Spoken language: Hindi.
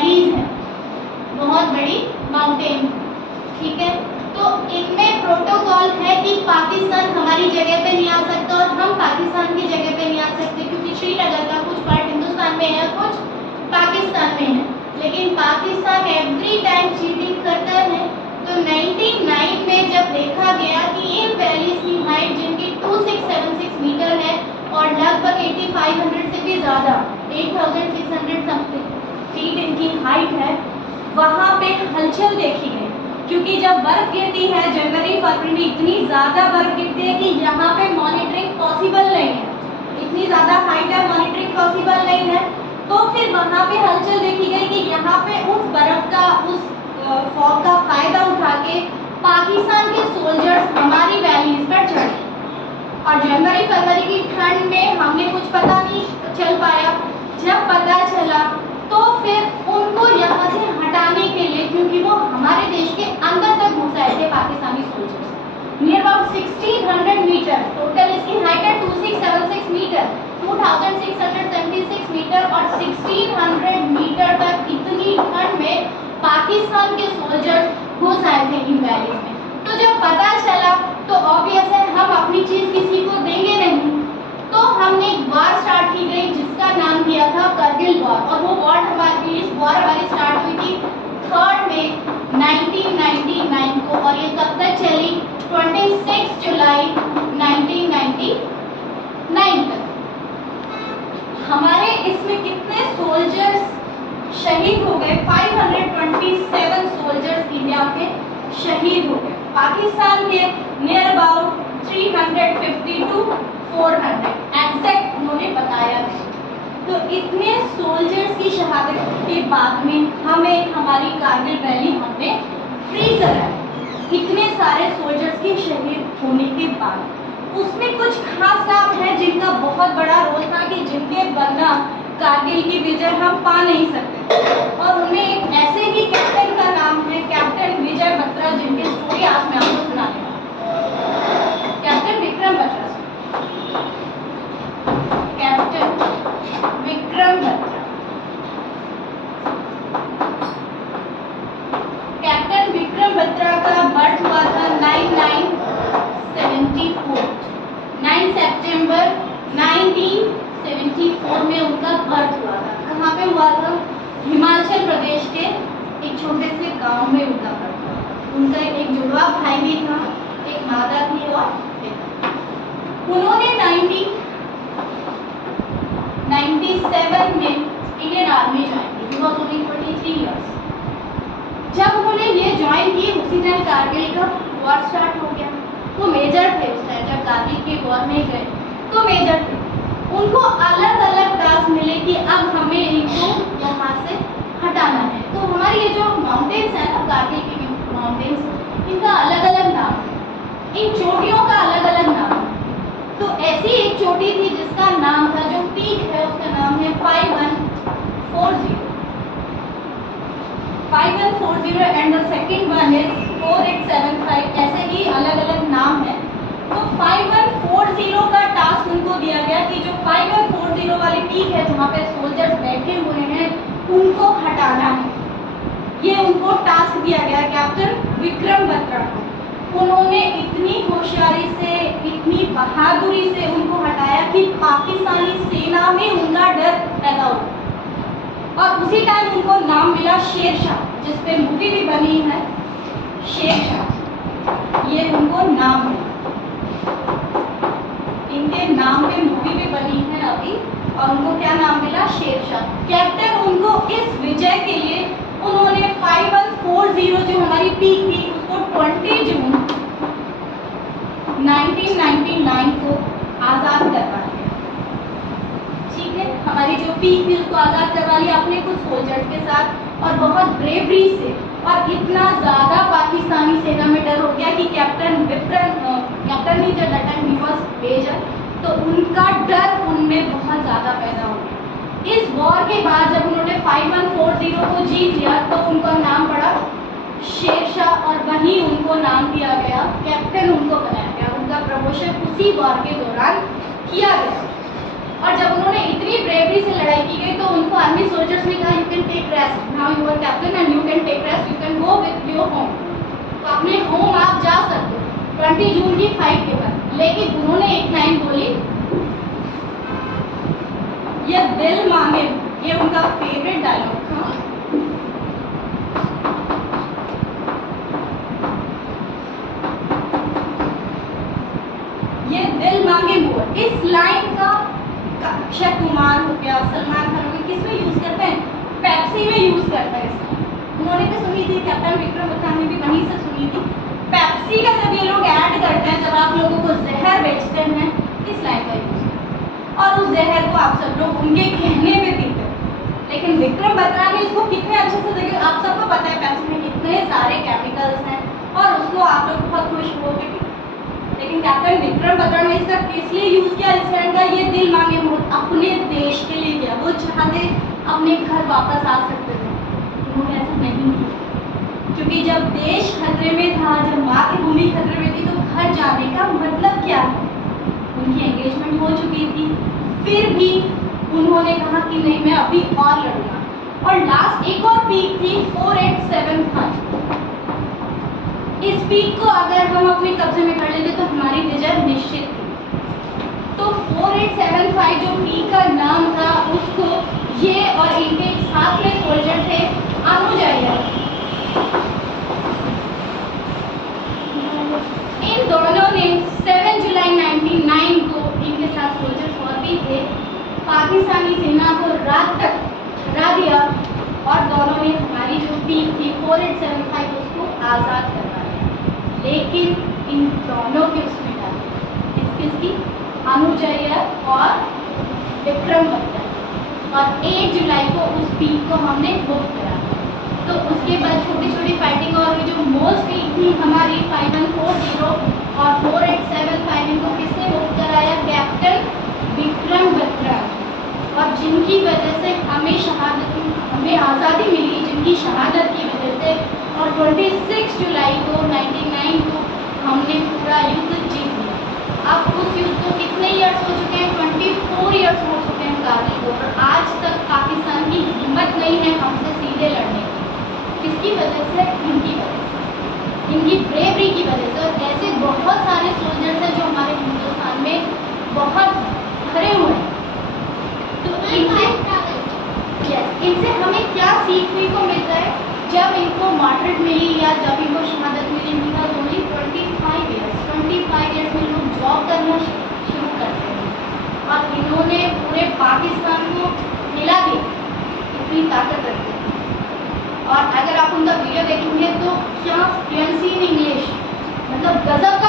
वैलीज हैं, बहुत बड़ी माउंटेन, ठीक है। तो इनमें प्रोटोकॉल है कि पाकिस्तान हमारी जगह पे नहीं आ सकता और हम पाकिस्तान की जगह पे नहीं आ सकते, क्योंकि श्रीनगर का कुछ पार्ट हिंदुस्तान में है, कुछ पाकिस्तान में है। लेकिन पाकिस्तान एवरी टाइम चीटिंग करता है। तो 99 में जब देखा गया कि इन वैलीज की हाइट जिनकी 2676 मीटर है और लगभग 8500 से भी ज़्यादा 8600 समथिंग फीट इनकी हाइट है, वहाँ पे हलचल देखी गई। क्योंकि जब बर्फ गिरती है जनवरी फरवरी में, इतनी ज़्यादा बर्फ गिरती है कि यहाँ पे मॉनिटरिंग पॉसिबल नहीं है, इतनी ज़्यादा हाइट है, मॉनिटरिंग पॉसिबल नहीं है। तो फिर वहाँ पे हलचल देखी गई कि यहाँ पे उस बर्फ का, उस फॉग का फायदा उठा के पाकिस्तान के सोल्जर्स हमारी वैलीज पर चढ़े। और जनवरी फरवरी की ठंड में हमने कुछ पता नहीं चल पाया। जब पता चला तो फिर उनको यहाँ से हटाने के लिए, क्योंकि वो हमारे देश के अंदर तक घुस आए थे Pakistani soldiers, near about 1600 metre, total इसकी हाइट है 2676 मीटर, 2676 मीटर और 1600 मीटर तक इतनी ठंड में पाकिस्तान के सोल्जर्स घुस आए थे इन वैलीज में। तो जब पता चला तो ऑब्वियस है हम अपनी चीज़ किसी को देंगे नहीं, तो हमने एक वॉर स्टार्ट की गई जिसका नाम दिया था करगिल वॉर। और वो वॉर हमारी स्टार्ट हुई थी 3 मई 1999 को, और ये कब तक चली? 26 जुलाई 1999 तक। हमारे इसमें कितने सोल्जर्स शहीद हो गए? 527 सोल्जर्स इंडिया के शहीद हो गए। पाकिस्तान के नियर अबाउट 350 to 400 एग्जैक्ट उन्होंने बताया है। तो इतने सोल्जर्स की शहादत के बाद में हमें हमारी कारगिल वैली हमने फ्री कराई, इतने सारे सोल्जर्स के शहीद होने के बाद। उसमें कुछ खास नाम है जिनका बहुत बड़ा रोल था कि जिनके वरना कारगिल की विजय हम पा नहीं सकते, और उनमें एक ऐसे ही कैप्टन का नाम है कैप्टन विजय बत्रा, जिनकी स्टोरी आज मैं आपको सुनाने वाली। Captain Vikram Batra, captain Vikram Batra. Captain Vikram Batra का बर्थ हुआ था 9 सितंबर 1974 में उनका बर्थ हुआ था। कहाँ पे हुआ था? हिमाचल प्रदेश के एक छोटे से गांव में उनका बर्थ हुआ था। उनका एक जुड़वा भाई भी था, एक माता थी और पिता। उन्होंने 1997 में इंडियन आर्मी ज्वाइन की। He was only 23 years. जब उन्होंने ये ज्वाइन की उसी टाइम कारगिल का वॉर स्टार्ट हो गया। वो मेजर थे उस टाइम, जब कारगिल के वॉर में गए तो मेजर थे। उनको अलग अलग टास्क मिले कि अब हमें इनको यहाँ से हटाना है। तो हमारी ये जो माउंटेन्स हैं ना, कारगिल की माउंटेन्स, इनका अलग अलग नाम है, इन चोटियों का अलग अलग नाम है। तो ऐसी एक चोटी थी जिसका नाम था, जो पीक है उसका नाम है 5140 and the second one is 4875। ऐसे ही अलग अलग नाम है। तो 5140 का टास्क उनको दिया गया कि जो 5140 वाली पीक है जहाँ पे सोल्जर्स बैठे हुए हैं उनको हटाना है। ये उनको टास्क दिया गया कैप्टन विक्रम बत्रा को। उन्होंने इतनी होशियारी से, इतनी बहादुरी से उनको हटाया कि पाकिस्तानी सेना में उनका डर पैदा हुआ, और उसी टाइम उनको नाम मिला शेरशाह, जिस पे मूवी भी बनी है शेरशाह। ये उनको नाम मिला, इनके नाम पे मूवी भी बनी है अभी, और उनको क्या नाम मिला? शेरशाह। कैप्टन उनको इस विजय के लिए उन्होंने 5140 जो हमारी पीक थी उसको 20 जून 1999 को आज़ाद करवा दिया। ठीक है, हमारी जो पीक थी उसको आज़ाद करवा लिया अपने कुछ सोल्जर्स के साथ, और बहुत ब्रेवरी से। और इतना ज़्यादा पाकिस्तानी सेना में डर हो गया कि कैप्टन नहीं थे that time, he was major, तो उनका डर उनमें बहुत ज़्यादा पैदा हो गया। इस वॉर के बाद जब उन्होंने 5140 को जीत लिया तो उनका नाम पड़ा शेरशाह, और वहीं उनको नाम दिया गया, कैप्टन उनको बनाया गया। उनका प्रमोशन उसी वॉर के दौरान किया गया। और जब उन्होंने इतनी ब्रेवरी से लड़ाई की गई तो उनको आर्मी सोल्जर्स ने कहा you can take rest, now you are captain and you can take rest, you can go with your home. तो अपने होम आप जा सकते हो 20 जून की फाइट के बाद। लेकिन उन्होंने एक लाइन बोली, ये दिल मांगे, ये उनका फेवरेट डायलॉग था। ये दिल मांगे मोर, इस लाइन का अक्षय कुमार हो गया, सलमान खान हो गया, किसमें यूज करते हैं? पेप्सी में यूज करते हैं इसको। उन्होंने भी सुनी थी, कैप्टन विक्रम बत्रा ने भी वहीं से सुनी थी। पेप्सी का जब ये लोग ऐड करते हैं, जब आप लोगों को जहर बेचते हैं, इस लाइन का यूज करते और उस जहर को आप सब लोग उनके कहने में पीते हैं। लेकिन विक्रम बत्रा ने इसको कितने अच्छे से देखे, आप सबको पता है पेप्सी में कितने सारे केमिकल्स हैं और उसको आप लोग बहुत खुश हो के पीते। लेकिन कैप्टन विक्रम बत्रा ने इसका इसलिए यूज किया इस लाइन का, ये दिल मांगे मोर अपने देश के लिए किया। वो चाहते अपने घर वापस आ सकते थे, उन्होंने ऐसा नहीं किया, क्योंकि जब देश खतरे में था, जब मातृभूमि खतरे में थी, तो घर जाने का मतलब क्या है? उनकी एंगेजमेंट हो चुकी थी, फिर भी उन्होंने कहा कि नहीं मैं अभी और लड़ूंगा। और लास्ट एक और पीक थी 4875। इस पीक को अगर हम अपने कब्जे में कर लेते तो हमारी विजय निश्चित थी। तो 4875 जो पीक का नाम था, उसको ये और इनके साथ में सोल्जर थे अनुजया, इन दोनों ने 7 जुलाई 1909 को, इनके साथ सोल्जर्स और भी थे, पाकिस्तानी सेना को रात तक हरा दिया और दोनों ने हमारी जो पीक थी 4875 उसको आज़ाद करवा दिया। लेकिन इन दोनों के उसमें डाले किसकी? अनुजया और विक्रम बत्रा। और 1 जुलाई को उस पीक को हमने बुक करा। तो उसके बाद छोटी छोटी फाइटिंग और हुई। जो मोस्ट पीक थी हमारी 5140 और 4875, इनको किसने बुक कराया? कैप्टन विक्रम बत्रा। और जिनकी वजह से हमें शहादत, हमें आज़ादी मिली, जिनकी शहादत की वजह से। और 26 जुलाई को 1909 को हमने पूरा युद्ध जीत लिया। अब उस युद्ध को कितने ईयर्स हो चुके हैं? 24 ईयर्स हो चुके हैं कारगिल को। और आज तक पाकिस्तान की हिम्मत नहीं है हमसे सीधे लड़ने की। किसकी वजह से? इनकी वजह से, इनकी ब्रेवरी की वजह से। और ऐसे बहुत सारे सोल्जर्स हैं जो हमारे हिंदुस्तान में बहुत भरे हुए हैं। तो इनसे हमें क्या सीखने को मिलता है? जब इनको मार्टरेट मिली या जब इनको शहादत मिली, इनका ओनली 25 ईयर्स में लोग जॉब करना शुरू करते हैं और इन्होंने पूरे पाकिस्तान को हिला दिया, इतनी ताकत रखते हैं। और अगर आप उनका वीडियो देखेंगे तो क्या फ्लुएंसी इन इंग्लिश, मतलब गजब